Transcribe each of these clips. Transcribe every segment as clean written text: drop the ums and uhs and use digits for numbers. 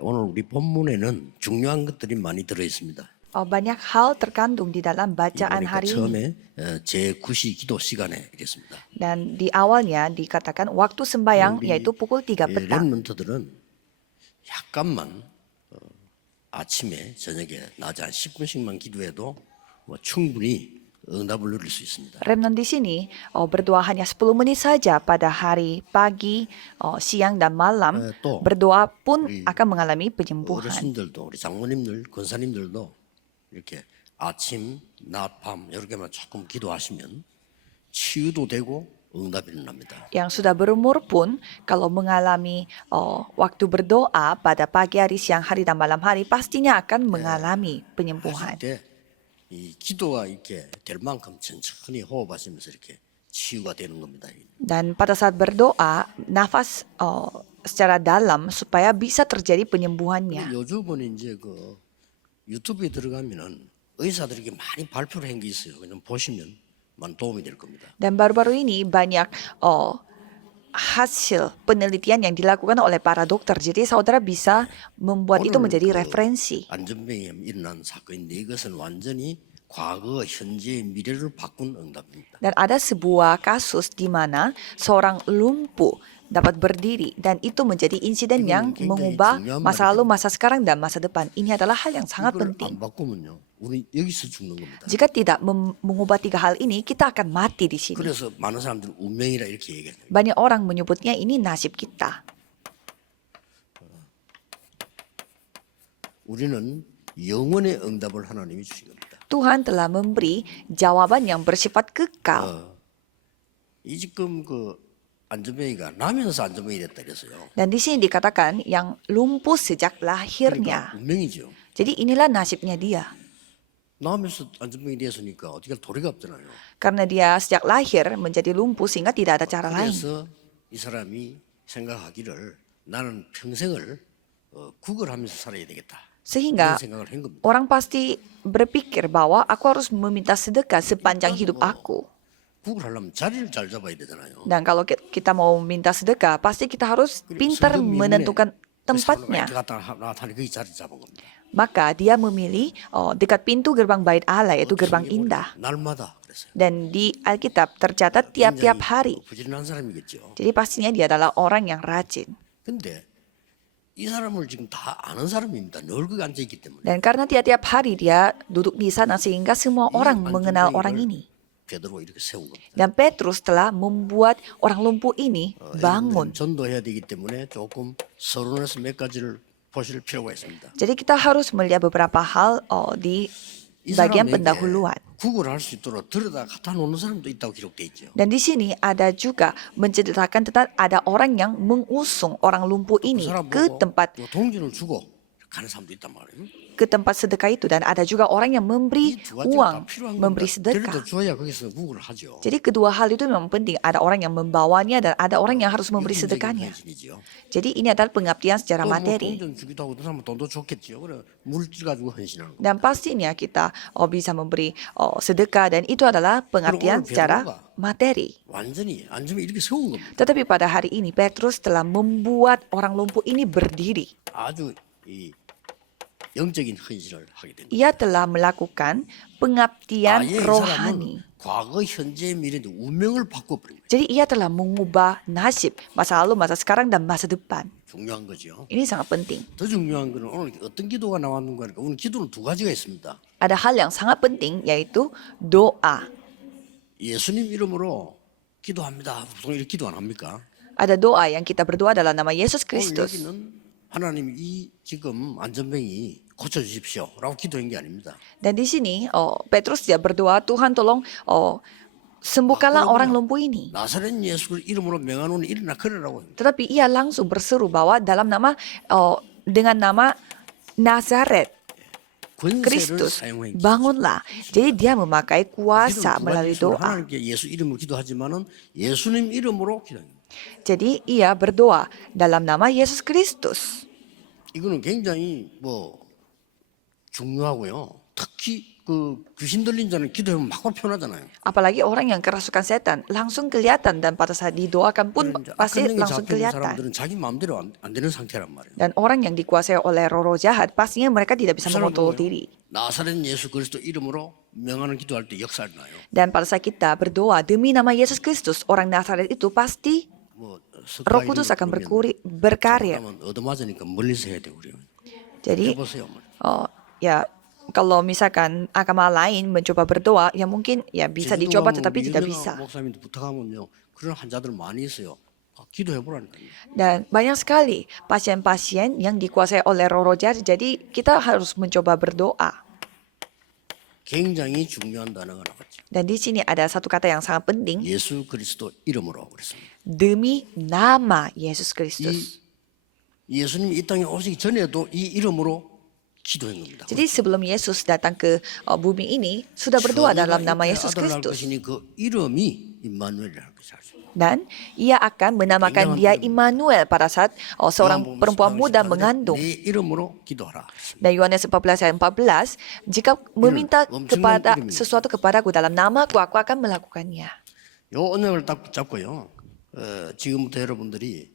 오늘 우리 본문에는 중요한 것들이 많이 들어 있습니다. Banyak hal terkandung di dalam bacaan 보니까 hari ini. 처음에 제9시 기도 시간에 이랬습니다. Dan di awalnya dikatakan waktu sembahyang 우리 yaitu pukul 3 petang. 렘넌트들은 약간만 아침에 저녁에 낮에 한 10분씩만 기도해도 뭐 충분히 응답을 누릴 수 있습니다. Remnant di sini berdoa hanya 10 menit saja pada hari pagi, siang dan malam. 또 Berdoa pun 우리 akan mengalami penyembuhan. 어르신들도 우리 장모님들, 권사님들도 이렇게 아침, 낮, 밤 이렇게만 조금 기도하시면 치유도 되고 응답이 일어납니다. Yang sudah berumur pun kalau mengalami waktu berdoa pada pagi hari, siang hari dan malam hari pastinya akan mengalami penyembuhan. 하실 때이 기도가 이렇게 될 만큼 천천히 호흡하시면서 이렇게 치유가 되는 겁니다. Dan pada saat berdoa, nafas secara dalam supaya bisa terjadi penyembuhannya. 요즘은 이제 그 유튜브에 들어가면은 의사들이 이렇게 많이 발표를 한 게 있어요. 그냥 보시면 많은 도움이 될 겁니다. Dan baru-baru ini banyak hasil penelitian yang dilakukan oleh para dokter. Jadi saudara bisa membuat itu menjadi referensi. 안전병에 일어난 사건인데 이것은 완전히 과거, 현재, 미래를 바꾼 응답입니다. Dan ada sebuah kasus di mana seorang lumpuh dapat berdiri dan itu menjadi insiden yang mengubah masa lalu, masa sekarang dan masa depan. Ini adalah hal yang sangat 이걸 penting. 안 바꾸면요, 우리 여기서 죽는 겁니다. Jika tidak mengubah 3 hal ini, kita akan mati di sini. 그래서 많은 사람들은 운명이라 이렇게 얘기해요. Banyak orang menyebutnya ini nasib kita. 우리는 영원의 응답을 하나님이 주신 겁니다. Tuhan telah memberi jawaban yang bersifat kekal. 이 지금 그 안전병이가 나면서 안전병이 됐다 그랬어요. Dan di sini dikatakan yang lumpuh sejak lahirnya. 그러니까 운명이죠. Jadi inilah nasibnya dia. 나면서 안전병이 됐으니까 어떻게 할 도리가 없잖아요. Karena dia sejak lahir menjadi lumpuh sehingga tidak ada cara lain. 그래서 이 사람이 생각하기를 나는 평생을 구걸하면서 살아야 되겠다. Sehingga 이런 생각을 한 겁니다. orang pasti berpikir bahwa aku harus meminta sedekah sepanjang hidup aku. 구걸하려면 자리를 잘 잡아야 되잖아요. Dan kalau kita mau minta sedekah, pasti kita harus pintar menentukan tempatnya. 나타나니 거기 자리 잡은 겁니다. Maka dia memilih dekat pintu gerbang Bait Allah, yaitu gerbang indah. 날마다 그랬어요. Dan di Alkitab tercatat tiap-tiap hari. 부지런한 사람이겠죠. Jadi pastinya dia adalah orang yang rajin. 근데 이 사람을 지금 다 아는 사람입니다. 늘 거기 앉아 있기 때문에. Dan karena tiap-tiap hari dia duduk di sana sehingga semua orang mengenal orang ini. 베드로 이렇게 세운 겁니다. Dan Petrus telah membuat orang lumpuh ini bangun. 전도해야 되기 때문에 조금 서론에서 몇 가지를 보실 필요가 있습니다. Jadi kita harus melihat beberapa hal di 이 bagian 사람에게 pendahuluan. 구걸할 수 있도록 들여다 갖다 놓는 사람도 있다고 기록돼 있죠. Dan di sini ada juga menceritakan tentang ada orang yang mengusung orang lumpuh 그 ini 사람 ke 보고 tempat 뭐 동전을 주고 가는 사람도 있단 말이에요. ke tempat sedekah itu, dan ada juga orang yang memberi 이 두 가지가 다 uang, 필요한 memberi 겁니다. 데려다 sedekah. 줘야 거기서 구걸을 하죠. Jadi kedua hal itu memang penting. Ada orang yang membawanya dan ada orang yang harus memberi 육신적인 sedekahnya. 헌신이죠. Jadi ini adalah pengabdian secara 뭐 materi. 동전 주기도 하고 그 사람은 돈도 줬겠죠. 그래 물질 가지고 헌신하는 거. Dan pastinya kita bisa memberi sedekah, dan itu adalah pengabdian secara materi. 완전히 안전이 이렇게 세운 겁니다. Tetapi pada hari ini Petrus telah membuat orang lumpuh ini berdiri. 아주 이 영적인 헌신을 하게 됩니다. Ia telah melakukan pengabdian 아예 이 rohani. 사람은 과거, 현재, 미래도 운명을 바꿔버린 거예요. Jadi ia telah mengubah nasib masa lalu, masa sekarang dan masa depan. 중요한 거죠. Ini sangat penting. 더 중요한 거는 오늘 어떤 기도가 나왔는가 하니까 오늘 기도는 두 가지가 있습니다. Ada hal yang sangat penting yaitu doa. 예수님 이름으로 기도합니다. 보통 이렇게 기도 안 합니까? Ada doa yang kita berdoa dalam nama Yesus 오늘 Kristus. 여기는 하나님 이 지금 안전병이 고쳐주십시오라고 기도한 게 아닙니다. Dan di sini Petrus dia berdoa, Tuhan tolong sembuhkanlah orang lumpuh ini. 나사렛 예수 이름으로 명하노니 일어나 걸으라고. Tetapi ia langsung berseru bahwa dalam nama dengan nama Nazaret 권세를 Kristus, 사용해. bangunlah. Jadi dia memakai kuasa 기도는 두 melalui 가지 식으로 doa. 하나님께 예수 이름으로 기도하지만은 예수님 이름으로 기도합니다. Jadi ia berdoa dalam nama Yesus Kristus. 이거는 굉장히 뭐 중요하고요. 특히 그 귀신 들린 자는 기도하면 막 표현하잖아요. Apalagi orang yang kerasukan setan langsung kelihatan dan pada saat didoakan pun 이제 pasti 악한 영에 langsung 잡힌 kelihatan. 사람들은 자기 마음대로 안 되는 상태란 말이에요. Dan orang yang dikuasai oleh roh jahat pastinya mereka tidak bisa 그 사람은 mengontrol 뭐예요? diri. 나사렛 예수 그리스도 이름으로 명하는 기도할 때 역사를 나요. Dan pada saat kita berdoa demi nama Yesus Kristus, orang Nazaret itu pasti 뭐 Roh Kudus akan berkarya. 잘못하면 얻어맞으니까 멀리서 해야 돼요, 우리. Jadi, 해보세요. ya kalau misalkan agama lain mencoba berdoa, ya mungkin ya bisa dicoba tetapi tidak bisa. 목사님도 부탁하면요. 그런 환자들 많이 있어요. 기도해 보라니까요. Dan banyak sekali pasien-pasien yang dikuasai oleh roh jahat, jadi kita harus mencoba berdoa. 굉장히 중요한 단어가 나왔죠. Dan di sini ada satu kata yang sangat penting, 예수 그리스도 이름으로 그랬습니다. demi nama Yesus Kristus. 예수님이 이 땅에 오시기 전에도 이 이름으로 기도한 겁니다. Jadi sebelum Yesus datang ke bumi ini, sudah berdoa dalam nama Yesus 아들 낳을 Kristus. 것이니 그 이름이 임마누엘이라는 것이 알죠. Dan ia akan menamakan dia Immanuel pada saat seorang perempuan muda mengandung. 내 이름으로 기도하라. Dan Yohanes 14 ayat 14, jika meminta kepada sesuatu kepadaku dalam namaku, aku akan melakukannya. 요 언약을 딱 붙잡고요. 지금부터 여러분들이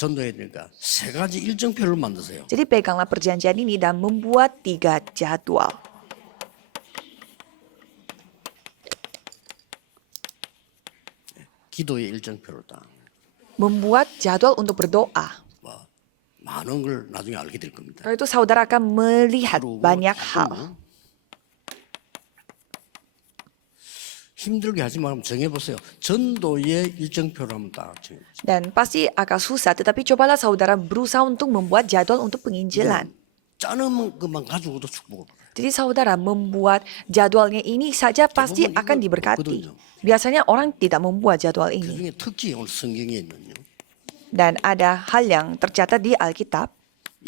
전도해야 되니까 세 가지 일정표를 만드세요. Jadi peganglah perjanjian ini dan membuat 3 jadwal. 기도의 일정표를 딱. Membuat jadwal untuk berdoa. 뭐, 많은 걸 나중에 알게 될 겁니다. Karena itu saudara akan melihat 그리고 banyak 조금 hal. 힘들게 하지 말고 정해보세요. 전도의 일정표를 한번 딱 정해보세요. Dan pasti akan susah, tetapi cobalah saudara berusaha untuk membuat jadwal untuk penginjilan. 짜는 것만 가지고도 축복을 받아요. Jadi saudara membuat jadwalnya ini saja pasti 대부분 akan 이거 diberkati. 없거든요. Biasanya orang tidak membuat jadwal 그 ini. 중에 특히 오늘 성경에 있는요. Dan ada hal yang tercatat di Alkitab.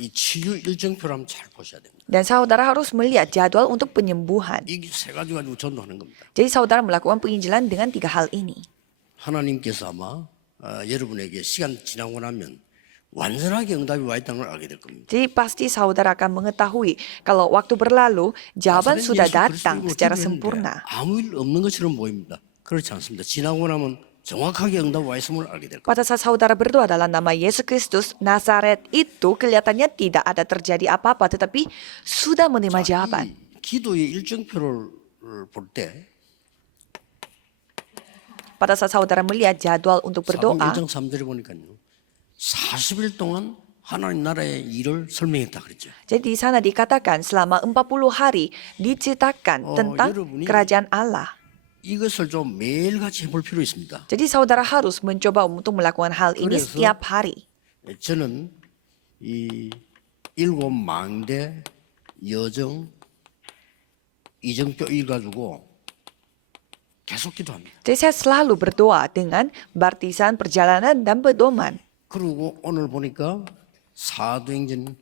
이 치유 일정표를 한번 잘 보셔야 됩니다. Dan saudara harus melihat jadwal untuk penyembuhan. 이 세 가지 가지고 전도하는 겁니다. Jadi saudara melakukan penginjilan dengan 3 hal ini. 하나님께서 아마 여러분에게 시간 지나고 나면 완전하게 응답이 와 있다는 걸 알게 될 겁니다. Jadi pasti saudara akan mengetahui kalau waktu berlalu jawaban 나사렛 sudah 예수 datang 그리스도로 secara 기도했는데 sempurna. 아무 일 없는 것처럼 보입니다. 그렇지 않습니다. 지나고 나면 정확하게 응답 와 있음을 알게 될 겁니다. Pada saat saudara berdoa dalam nama Yesus Kristus, Nazaret itu kelihatannya tidak ada terjadi apa-apa, tetapi sudah menerima jawaban. 이 기도의 일정표를 볼 때 Pada saat saudara melihat jadwal untuk 사도행 berdoa, 1장 3절에 보니까요. 40일 동안 하나님 나라의 일을 설명했다 그랬죠. jadi di sana dikatakan selama 40 hari diceritakan tentang 여러분이 kerajaan Allah. 이것을 좀 매일같이 해볼 필요 있습니다. Jadi saudara harus mencoba untuk melakukan hal ini 그래서 setiap hari. 저는 이 7 망대, 여정, 이정표 일 가지고 계속 기도합니다. Jadi saya selalu berdoa dengan baptisan, perjalanan, dan pedoman. 그리고 오늘 보니까 사도행전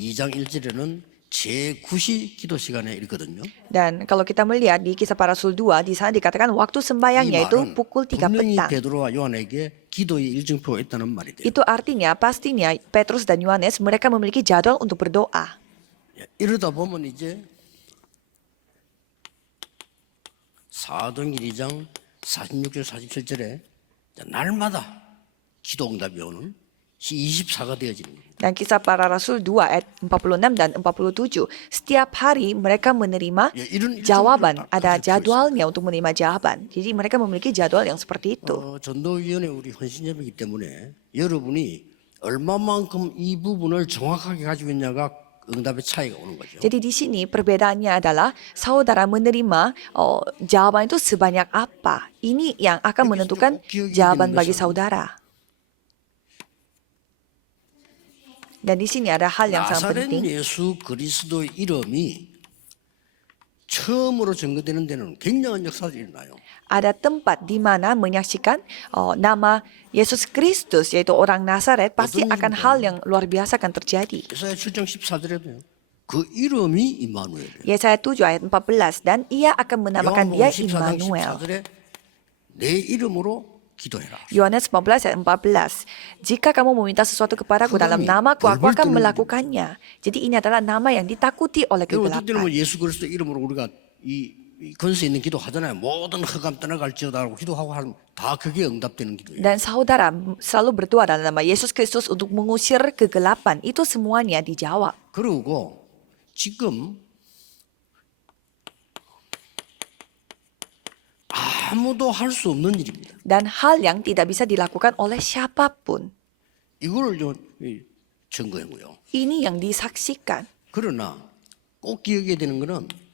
2장 1절에는 제9시 기도 시간에 있거든요. Dan kalau kita melihat di Kisah Para Rasul 2, di sana dikatakan waktu 이 sembahyangnya itu 말은 pukul 3 분명히 petang. 베드로와 요한에게 기도의 일정표가 있다는 말이 돼요. Itu artinya pastinya Petrus dan Yohanes mereka memiliki jadwal untuk berdoa. 이러다 보면 이제 사도행전 2장 46절 47절에 날마다 기도 응답이 오는 24가 되어지는 거예요. Dan Kisah Para Rasul 2 ayat 46 dan 47, setiap hari mereka menerima 이런 jawaban, 일정표를 딱 ada 가지고 jadwalnya untuk menerima jawaban. Jadi mereka memiliki jadwal yang seperti itu. 전도위원회 우리 헌신예배이기 때문에 여러분이 얼마만큼 이 부분을 정확하게 가지고 있냐가 응답의 차이가 오는 거죠. Jadi di sini perbedaannya adalah saudara menerima jawaban itu sebanyak apa. Ini yang akan menentukan jawaban bagi saudara. Dan di sini ada hal yang sangat 나사렛 penting. 예수 그리스도의 이름이 처음으로 증거되는 데는 굉장한 역사들이 일어나요. Ada tempat di mana menyaksikan nama Yesus Kristus, yaitu orang Nazaret, pasti akan hal yang luar biasa akan terjadi. 예사야 7장 14절에도요. 그 이름이 임마누엘이에요. Yesaya 7 ayat 14, dan ia akan menamakan dia 요한복음 14장 Immanuel. 14절에 내 이름으로 기도해라. Yohanes 15 ayat 14. Jika kamu meminta sesuatu kepadaku dalam namaku, aku akan melakukannya. Jadi ini adalah nama yang ditakuti oleh 어떨 때는 kegelapan. 뭐 예수 그리스도 이름으로 우리가 이 권세 있는 기도 하잖아요. 모든 흑암 떠나갈지어다 하고 기도하고 하면 다 그게 응답되는 기도예요. Dan saudara selalu berdoa dalam nama Yesus Kristus untuk mengusir kegelapan. Itu semuanya dijawab. 그리고 지금 아무도 할 수 없는 일입니다. Dan hal yang tidak bisa dilakukan oleh siapapun. 이거를 좀 증거한 거예요. Ini yang disaksikan. 그러나 꼭 기억해야 되는 거는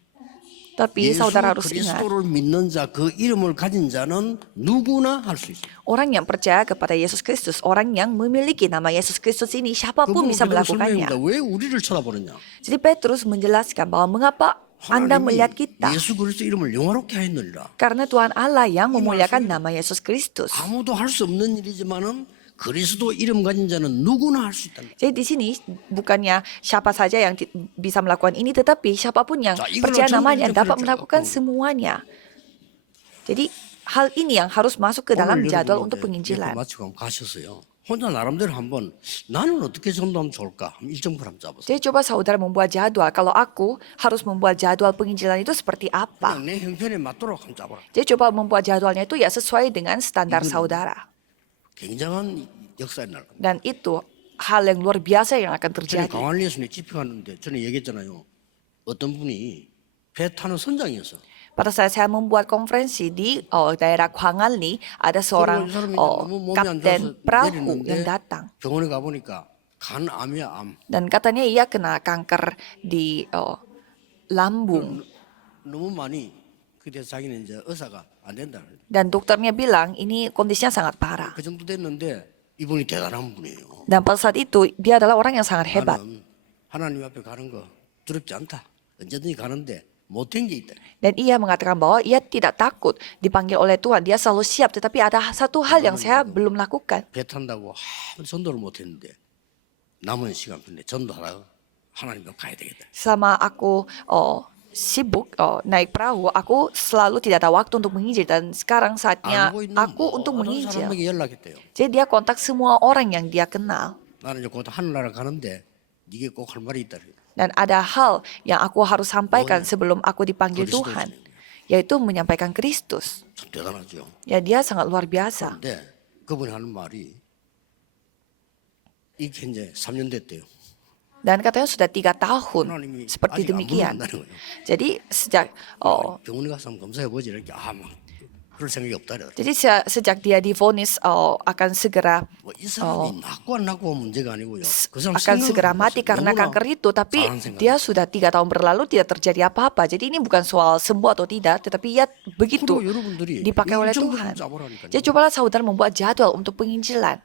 Tapi 예수 saudara harus ingat, 그리스도를 믿는 자, 그 이름을 가진 자는 누구나 할 수 있어요. orang yang percaya kepada Yesus Kristus, orang yang memiliki nama Yesus Kristus ini, siapapun 그분은 bisa 그대로 melakukannya. 설명합니다. 왜 우리를 쳐다보느냐? Jadi Petrus menjelaskan bahwa mengapa Anda melihat kita? 예수 그리스도 이름을 영화롭게 하였느니라. Karena Tuhan Allah yang memuliakan nama Yesus Kristus. 아무도 할 수 없는 일이지만은 그리스도 이름 가진 자는 누구나 할 수 있다. Jadi di sini bukannya siapa saja yang bisa melakukan ini, tetapi siapapun yang 자, 이걸로 percaya namanya 정리를 dapat 좀 melakukan 해줘. semuanya. Jadi hal ini yang harus masuk ke dalam 오늘 jadwal 여러분 untuk 이렇게 penginjilan. 마치고 한번 가셨어요. 혼자 나름대로 한번 나는 어떻게 전도하면 좋을까? 한번 일정표 한번 짜보세요. Jadi coba saudara membuat jadwal. Kalau aku harus membuat jadwal penginjilan itu seperti apa? 그냥 내 형편에 맞도록 한번 짜보라. Jadi coba membuat jadwalnya itu ya sesuai dengan standar saudara. 굉장한 역사에 날 겁니다. Dan itu hal yang luar biasa yang akan 전에 terjadi. 강한리 예수님 집회하는데 전에 얘기했잖아요. 어떤 분이 배 타는 선장이었어. Pada saat saya membuat konferensi di daerah Kwangalni, ada seorang kapten perahu yang datang. 병원에 가보니까 간암이야 암. Dan katanya ia kena kanker di lambung. 너무 많이 그때 자기는 이제 의사가 안 된다. Dan dokternya bilang ini kondisinya sangat parah. 그 정도 됐는데 이분이 대단한 분이에요. Dan pada saat itu dia adalah orang yang sangat hebat. 나는 하나님 앞에 가는 거 두렵지 않다. 언제든지 가는데 못한 게 있다. Dan ia mengatakan bahwa ia tidak takut dipanggil oleh Tuhan. Dia selalu siap. Tetapi ada satu hal yang saya belum lakukan. 배 탄다고 전도를 못했는데 남은 시간 근데 전도하다가 하나님 앞 가야 되겠다. Selama aku sibuk naik perahu, aku selalu tidak ada waktu untuk menginjil. Dan sekarang saatnya 알고 있는 aku untuk 모든 menginjil. 사람에게 연락했대요. Jadi dia kontak semua orang yang dia kenal. 나는 이제 곧 하늘나라 가는데 네게 꼭 할 말이 있다. Dan ada hal yang aku harus sampaikan sebelum aku dipanggil Tuhan, yaitu menyampaikan Kristus. 참 대단하죠. Ya dia sangat luar biasa. 근데 그분이 하는 말이 이게 이제 3년 됐대요. Dan katanya sudah 3 tahun 하나님이 seperti 아직 안 demikian. 물어본다는 거예요. Jadi sejak 병원에 가서 한번 검사해 보지 이렇게 막 그럴 생각이 없다 그래. jadi sejak dia divonis akan segera 뭐이 사람이 낳고 안 낳고 문제가 아니고요. 그 사람 akan segera 생각을 mati karena 너무나 kanker itu, tapi 잘한 생각. dia sudah 3 tahun berlalu tidak terjadi apa-apa. Jadi ini bukan soal sembuh atau tidak, tetapi ia begitu 그리고 여러분들이 dipakai oleh 일정도 Tuhan. 좀 짜보라니까요. Jadi cobalah saudara membuat jadwal untuk penginjilan.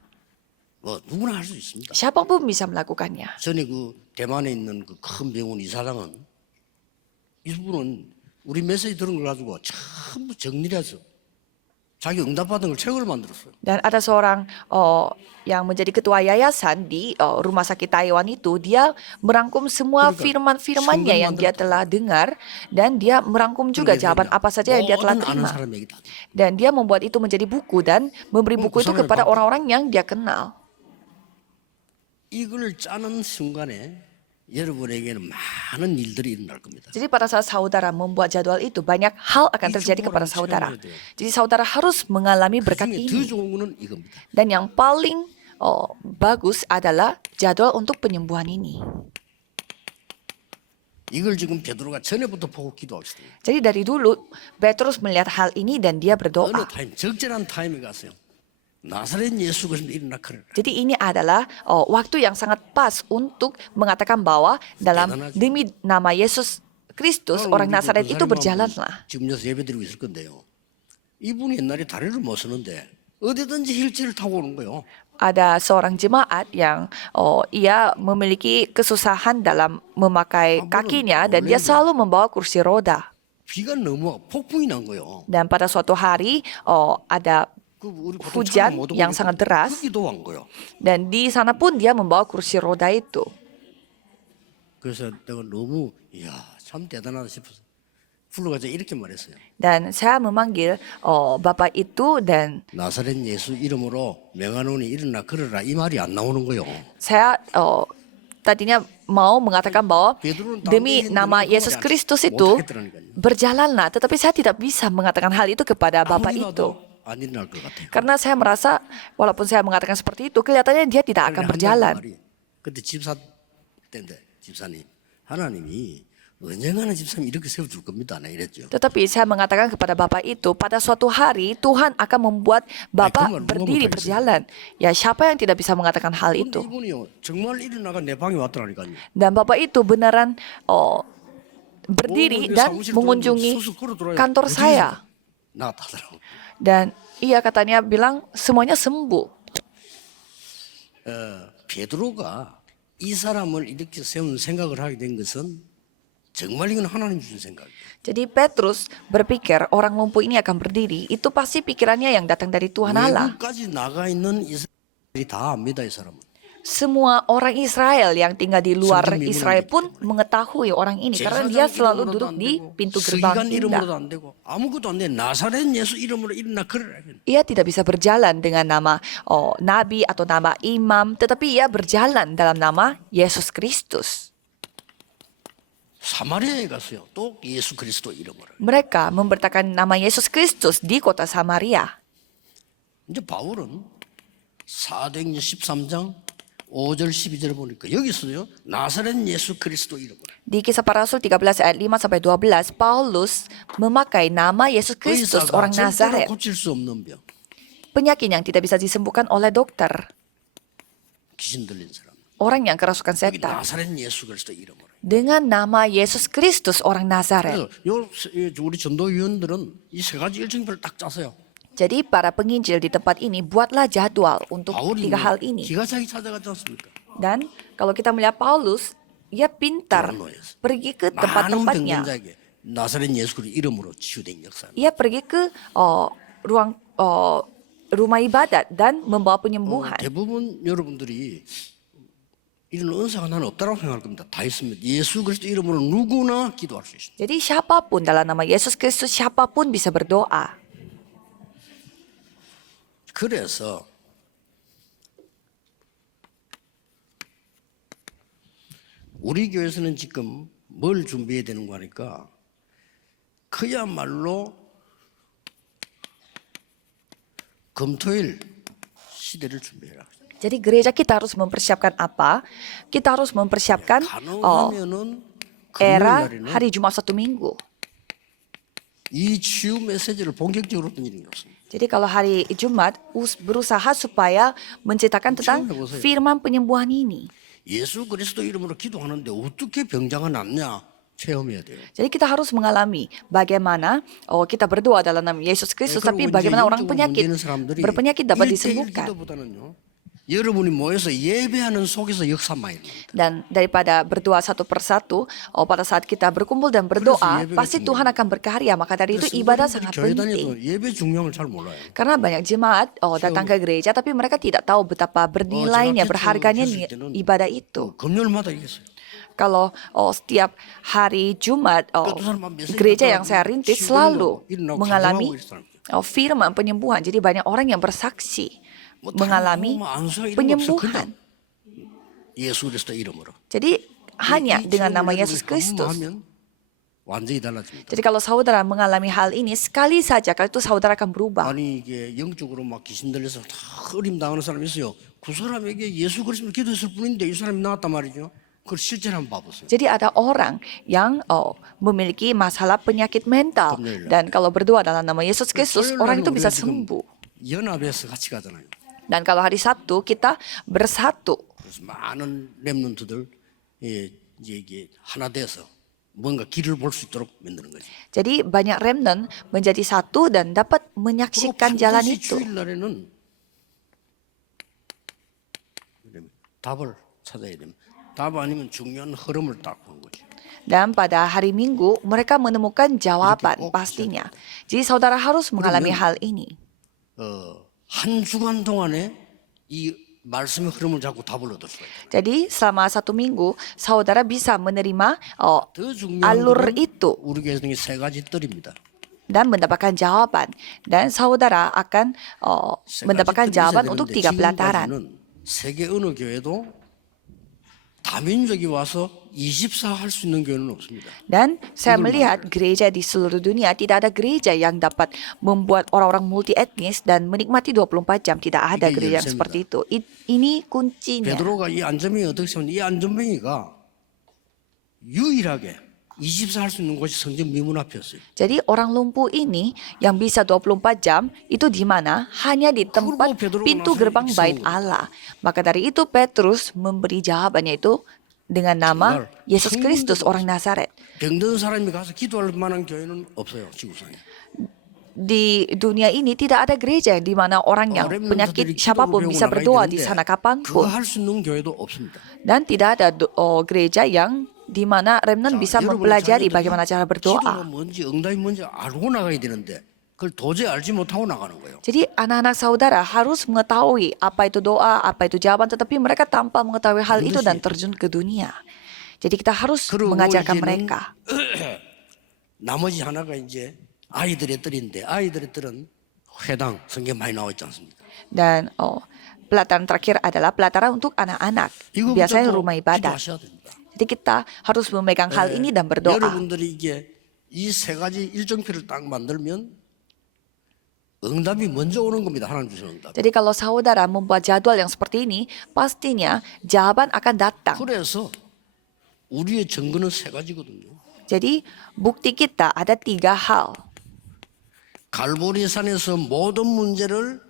뭐 누구나 할 수 있습니다. Siapapun bisa melakukannya. 전에 그 대만에 있는 그 큰 병원 이사장은 이분은 우리 메시지 들은 걸 가지고 전부 정리해서 자기 응답받은 걸 책을 만들었어요. Dan ada seorang yang menjadi ketua yayasan di rumah sakit Taiwan itu, dia merangkum semua firman-firmannya yang dia telah dengar, dan dia merangkum juga jawaban apa saja yang dia telah 모든 아는 terima. 사람 얘기 다. Dan dia membuat itu menjadi buku dan memberi buku itu kepada orang-orang yang dia kenal. 이걸 짜는 순간에 여러분에게는 많은 일들이 일어날 겁니다. Jadi pada saat saudara membuat jadwal itu, banyak hal akan terjadi kepada saudara. Jadi saudara harus mengalami berkat 그중에 더 ini. 좋은 거는 이겁니다. Dan yang paling bagus adalah jadwal untuk penyembuhan ini. 이걸 지금 베드로가 전에부터 보고 기도하시더니 Jadi dari dulu Petrus melihat hal ini dan dia 어느 berdoa. 타임 적절한 타임에 갔어요. 나사렛 예수 그리스도 일어나 그러라. Jadi ini adalah waktu yang sangat pas untuk mengatakan bahwa dalam demi nama Yesus Kristus orang Nazaret itu berjalanlah. 지금 여기서 예배드리고 있을 건데요. 이분이 옛날에 다리를 못 쓰는데 어디든지 휠체어를 타고 오는 거예요. Ada seorang jemaat yang ia memiliki kesusahan dalam memakai kakinya dan dia selalu membawa kursi roda. 비가 너무 폭풍이 난 거예요. Dan pada suatu hari ada 그 우리 보통 hujan 차가 못 오고 yang sangat deras, 흙이 도안 거예요. dan di sana pun dia membawa kursi roda itu. 그래서 내가 너무 이야 참 대단하다 싶어서 불러가지고 이렇게 말했어요. Dan saya memanggil bapak itu dan 나사렛 예수 이름으로 명하노니 일어나 걸어라 이 말이 안 나오는 거요. saya tadinya mau mengatakan bahwa 베드로는 demi nama Yesus Kristus itu berjalanlah, tetapi saya tidak bisa mengatakan hal itu kepada bapak 아무리 itu. 봐도 안 일어날 것 같아요. Karena saya merasa walaupun saya mengatakan seperti itu, kelihatannya dia tidak akan berjalan. 그때 집사 때인데 집사님 하나님이 언젠가는 집사님 이렇게 세워줄 겁니다. 나 이랬죠. Tetapi saya mengatakan kepada bapak itu, pada suatu hari Tuhan akan membuat bapak berdiri berjalan. Ya, siapa yang tidak bisa mengatakan hal 근데 itu? 이분이요 정말 일어나가 내 방에 왔더라니까요. Dan bapak itu beneran berdiri dan mengunjungi kantor saya. 나타나더라고. Dan ia katanya bilang semuanya sembuh. 베드로가 이 사람을 이렇게 세운 생각을 하게 된 것은 정말 이건 하나님 주신 생각이에요. Jadi Petrus berpikir orang lumpuh ini akan berdiri, itu pasti pikirannya yang datang dari Tuhan Allah. 외국까지 나가 있는 이스라엘이 다 압니다, 이 사람은. Semua orang Israel yang tinggal di luar Israel pun mengetahui orang ini karena dia selalu duduk di pintu gerbang 서기관 indah. 이름으로도 안 되고 아무것도 안 돼. 나사렛 예수 이름으로 일어나 걸으라. Ia tidak bisa berjalan dengan nama nabi atau nama imam, tetapi ia berjalan dalam nama Yesus Kristus. 사마리아에 갔어요. 또 예수 그리스도 이름으로. Mereka memberitakan nama Yesus Kristus di kota Samaria. 이제 바울은 사도행전 13장 5절 12절 보니까 여기서요. 나사렛 예수 그리스도 이름으로. Di Kisah Para Rasul 13 ayat 5 sampai 12, Paulus memakai nama Yesus Kristus orang 절대로 Nazaret. 고칠 수 없는 병. Penyakit yang tidak bisa disembuhkan oleh dokter. 귀신 들린 사람. Orang yang kerasukan 여기 setan. 나사렛 예수 그리스도 이름으로. Dengan nama Yesus Kristus orang Nazaret. 그래서 우리 전도위원들은 이 세 가지 일정표를 딱 짜세요. Jadi para penginjil di tempat ini buatlah jadwal untuk 바울이 tiga hal ini. 기가차게 찾아갔지 않습니까? Dan kalau kita melihat Paulus, ia pintar pergi ke 많은 tempat-tempatnya. 병자에게 나사렛 예수 그리스도 이름으로 치유된 역사. Ia pergi ke ruang rumah ibadat dan membawa penyembuhan. 대부분 여러분들이 이런 은사가 나는 없다고 생각할 겁니다. 다 있습니다. 예수 그리스도 이름으로 누구나 기도할 수 있습니다. Jadi siapapun dalam nama Yesus Kristus, siapapun bisa berdoa. 그래서 우리 교회에서는 지금 뭘 준비해야 되는 거 하니까 그야말로 금토일 시대를 준비해라. Jadi gereja kita harus mempersiapkan apa? Kita harus mempersiapkan 가능하면은 era 금요일 날에는 hari Jumat Sabtu Minggu. 이 치유 메시지를 본격적으로 어떤 일이 없습니다. Jadi kalau hari Jumat berusaha supaya menceritakan tentang firman penyembuhan ini. 예수 그리스도 이름으로 기도하는데 어떻게 병자가 낫냐 체험해야 돼요. Jadi kita harus mengalami bagaimana kita berdoa dalam nama Yesus Kristus, tapi bagaimana orang berpenyakit dapat disembuhkan. 여러분이 모여서 예배하는 속에서 역사만 일어납니다. Dan daripada berdoa satu persatu, pada saat kita berkumpul dan berdoa, pasti Tuhan akan berkarya. Maka dari itu ibadah sangat 교회 penting. 다녀도 예배 중요함을 잘 몰라요. Karena banyak jemaat datang ke gereja, tapi mereka tidak tahu betapa bernilainya, berharganya ibadah itu. 금요일마다 이겼어요. Kalau setiap hari Jumat, gereja yang saya rintis selalu mengalami firman penyembuhan. Jadi banyak orang yang bersaksi mengalami penyembuhan. 예수 그리스도 이름으로. Jadi hanya dengan nama Yesus Kristus. 완전히 달라집니다. Jadi kalau saudara mengalami hal ini sekali saja, kalau itu saudara akan berubah. 아니 이게 영적으로 막 귀신 들려서 다 어림 당하는 사람이 있어요. 그 사람에게 예수 그리스도 기도했을 뿐인데 이 사람이 나왔단 말이죠. 그걸 실제로 한번 봐보세요. Jadi ada orang yang memiliki masalah penyakit mental, dan kalau berdoa dalam nama Yesus Kristus, orang itu bisa sembuh. 연합해서 같이 가잖아요. Dan kalau hari Sabtu kita bersatu. 그래서 많은 렘넌트들 이제 이게 하나 돼서 뭔가 길을 볼 수 있도록 만드는 거죠. Jadi banyak remnant menjadi satu dan dapat menyaksikan jalan itu. 주일날에는 답을 찾아야 됩니다. 답 아니면 중요한 흐름을 딱 보는 거죠. Dan pada hari Minggu mereka menemukan jawaban pastinya. Jadi saudara harus mengalami hal ini. 한 주간 동안에 이 말씀의 흐름을 잡고 답을 얻을 수가 있다. Jadi selama 1 minggu saudara bisa menerima 더 중요한 alur 것은 itu 우리 교회의 세 가지 뜰입니다. dan mendapatkan jawaban. Dan saudara akan 세 가지 mendapatkan 뜰이 있어야 jawaban untuk 되는데 3 pelataran. 지금까지는 세계 어느 교회도 다민족이 와서 24 할 수 있는 교회는 없습니다. Dan saya Itu melihat gereja di seluruh dunia tidak ada gereja yang dapat membuat orang-orang multi etnis dan menikmati 24 jam. Tidak ada Ini gereja yang 열쇠입니다. seperti itu. Ini kuncinya. 베드로가 이 안전뱅이 어떻게 쓰면 이 안전뱅이가 유일하게 24 할 수 있는 곳이 성전 미문 앞이었어요. Jadi orang lumpuh ini yang bisa 24 jam itu di mana? Hanya di tempat pintu gerbang bait Allah. Maka dari itu Petrus memberi jawabannya itu dengan nama Yesus Kristus orang Nazaret. 병든 사람이 가서 기도할 만한 교회는 없어요, 지구상에. Di dunia ini tidak ada gereja di mana orang yang penyakit siapapun bisa berdoa di sana 그거 kapanpun. 할 수 있는 교회도 없습니다. Dan tidak ada gereja yang di mana remnant bisa mempelajari bagaimana cara 기도가 berdoa. 뭔지 응답이 뭔지 알고 나가야 되는데 그걸 도저히 알지 못하고 나가는 거예요. Jadi anak-anak saudara harus mengetahui apa itu doa, apa itu jawaban, tetapi mereka tanpa mengetahui hal itu dan terjun ke dunia. Jadi kita harus 그리고 mengajarkan 이제는 mereka. 나머지 하나가 이제 아이들의 뜰인데 아이들의 뜰은 회당 성경 많이 나와 있지 않습니까? Dan pelataran terakhir adalah pelataran untuk anak-anak. 이거 Biasanya 붙잡고 rumah ibadah. 기도하셔야 됩니다. Jadi kita harus memegang hal ini dan berdoa. 여러분들이 이게 이 세 가지 일정표를 딱 만들면 응답이 먼저 오는 겁니다. 하나님 주시는 응답. Jadi kalau saudara membuat jadwal yang seperti ini, pastinya jawaban akan datang. 그래서 우리의 증거는 세 가지거든요. Jadi bukti kita ada 3 hal. 갈보리산에서 모든 문제를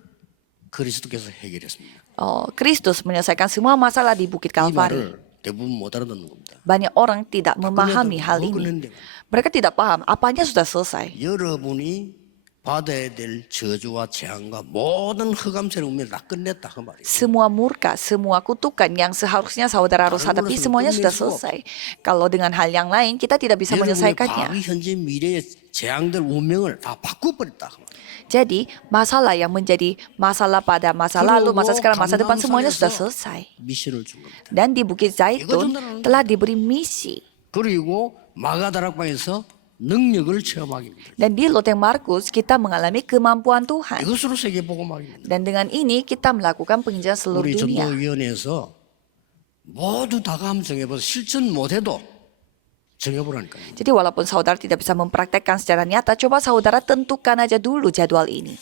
그리스도께서 해결했습니다. Kristus menyelesaikan semua masalah di Bukit 이 Kalvari. 말을 대부분 못 알아듣는 겁니다. Banyak orang tidak memahami hal 뭐 ini. 끝냈는데 Mereka tidak paham apanya sudah selesai. 여러분이 받아야 될 저주와 재앙과 모든 흑암세를 운명을 다 끝냈다 그 말이에요. Semua murka, semua kutukan yang seharusnya saudara harus hadapi semuanya sudah selesai. Kalau dengan hal yang lain kita tidak bisa 여러분의 menyelesaikannya. 과거, 현재, 미래의 재앙들 운명을 다 바꿔버렸다. 그 말이에요. Jadi masalah yang menjadi masalah pada masa lalu, masa sekarang, masa depan semuanya sudah selesai. 미션을 준 겁니다. Dan di Bukit Zaitun telah diberi misi. 그리고 마가다락방에서 능력을 체험하기입니다. Dan di Loteng Markus kita mengalami kemampuan Tuhan. 이것으로 세계복음학입니다. Dan dengan ini kita melakukan penginjilan seluruh 우리 dunia. 전도위원회에서 모두 다 한번 정해봐서 실천 못해도 정해보라니까요. Jadi walaupun saudara tidak bisa mempraktekkan secara nyata, coba saudara tentukan aja dulu jadwal ini.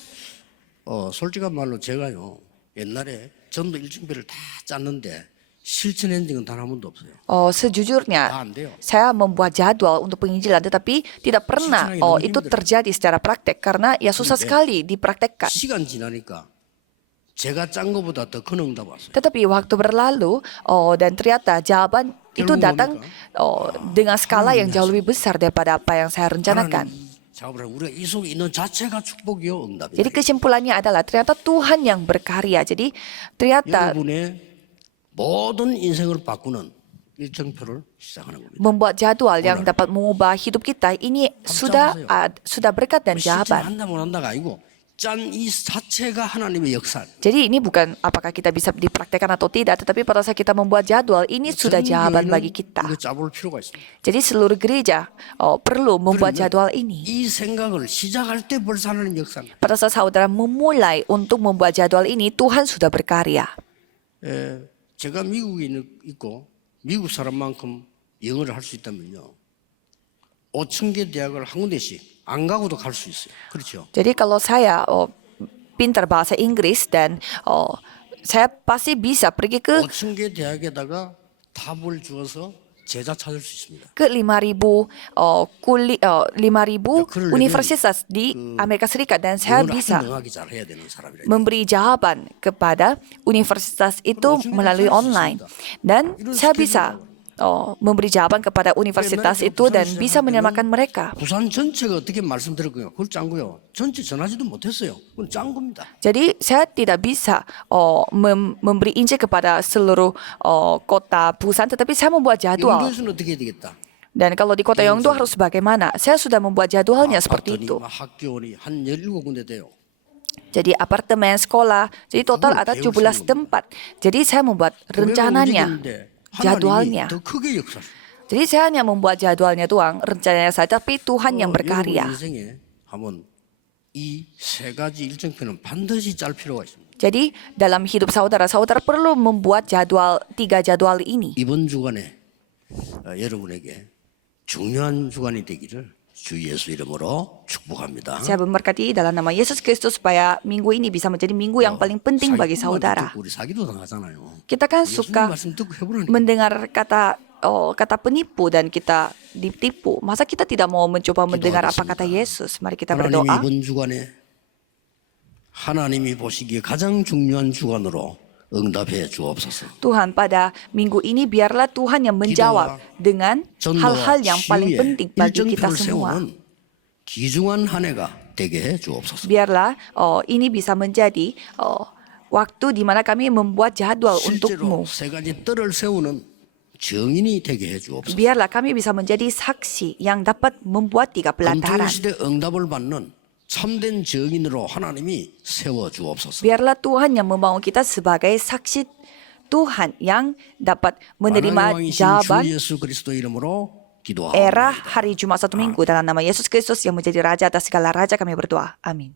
솔직한 말로 제가요 옛날에 전도 일정표를 다 짰는데 실천한 적은 단 한 번도 없어요. 다 Sejujurnya, 안 돼요. saya membuat jadwal untuk penginjilan, tetapi tidak pernah itu terjadi secara praktek karena ya susah sekali dipraktekkan. 시간 지나니까 제가 짠 것보다 더 큰 응답 왔어요. Tetapi waktu berlalu, dan ternyata jawaban itu datang dengan skala yang jauh lebih besar daripada apa yang saya rencanakan. 작업을 우리가 이 속에 있는 자체가 축복이요 응답이요. Jadi kesimpulannya adalah ternyata Tuhan yang berkarya. Jadi ternyata 여러분의 모든 인생을 바꾸는 일정표를 시작하는 겁니다. membuat jadwal yang dapat mengubah hidup kita ini sudah berkat dan jawaban. 실천한다 못한다가 아니고 짠 이 자체가 하나님의 역사. Jadi ini bukan apakah kita bisa dipraktekkan atau tidak, tetapi pada saat kita membuat jadwal ini sudah jawaban bagi kita. 이거 짜볼 필요가 있습니다. Jadi seluruh gereja perlu membuat jadwal ini. 이 생각을 시작할 때 벌써 하나님 역사입니다. Pada saat saudara memulai untuk membuat jadwal ini, Tuhan sudah berkarya. 제가 미국에 있고 미국 사람만큼 영어를 할 수 있다면요. 5,000개 대학을 한 군데씩 안 가고도 갈 수 있어요. 그렇죠? Jadi kalau saya pintar bahasa Inggris dan saya pasti bisa pergi ke 5,000개 대학에다가 답을 주어서 제자 찾을 수 있습니다. ke 5.000 universitas di Amerika Serikat dan saya 영어를 bisa 능하게 잘 해야 되는 사람이라. memberi jawaban kepada universitas itu melalui online dan saya bisa memberi jawaban kepada universitas itu dan bisa menyelamatkan mereka. 부산 전체가 어떻게 말씀드렸고요. 그걸 짠 거요. 전체 전하지도 못했어요. 그건 짠 겁니다. Jadi saya tidak bisa memberi Injil kepada seluruh kota Busan, tetapi saya membuat jadwal. 영도에서는 어떻게 해야 되겠다. Dan kalau di kota Yeongdo harus bagaimana? Saya sudah membuat jadwalnya seperti itu. 학교원이 한 17군데 돼요. Jadi apartemen, sekolah. Jadi total 그걸 ada 계획을 17 세우는 tempat. Jadi saya membuat 교회가 rencananya, 움직이는데 하나님이 jadwalnya. 더 크게 역사하셔. Jadi saya hanya membuat jadwalnya doang, rencananya saja, tapi Tuhan yang 여러분 berkarya. 인생에 한번 이 세 가지 일정표는 반드시 짤 필요가 있습니다. Jadi dalam hidup saudara, saudara perlu membuat jadwal, 3 jadwal ini. 이번 주간에 여러분에게 중요한 주간이 되기를 주 예수 이름으로 축복합니다. Saya memberkati dalam nama Yesus Kristus supaya minggu ini bisa menjadi minggu yang paling penting bagi saudara. 우리 사기도 당하잖아요. Kita kan 예수님 suka 말씀 듣고 해보라니까. mendengar kata penipu dan kita ditipu. Masa kita tidak mau mencoba mendengar apa kata Yesus? Mari kita 하나님이 berdoa. 이번 주간에 하나님이 보시기에 가장 중요한 주간으로 응답해 주옵소서. Tuhan, pada minggu ini biarlah Tuhan yang menjawab dengan hal-hal yang paling penting bagi kita 일정표를 semua. 세우는 귀중한 한 해가 되게 해 주옵소서. Biarlah ini bisa menjadi waktu di mana kami membuat jadwal 실제로 untukmu. 세 가지 뜰을 세우는 정인이 되게 해 주옵소서. Biarlah kami bisa menjadi saksi yang dapat membuat 3 pelataran. 금토일 시대 응답을 받는 참된 정인으로 하나님이 세워 주옵소서. Biarlah Tuhan yang membangun kita sebagai saksi Tuhan yang dapat menerima 만왕의 왕이신 주 jawaban 예수 그리스도 이름으로 기도하옵나이다. era hari Jumat 1 minggu dalam nama Yesus Kristus yang menjadi Raja atas segala raja kami berdoa. Amin.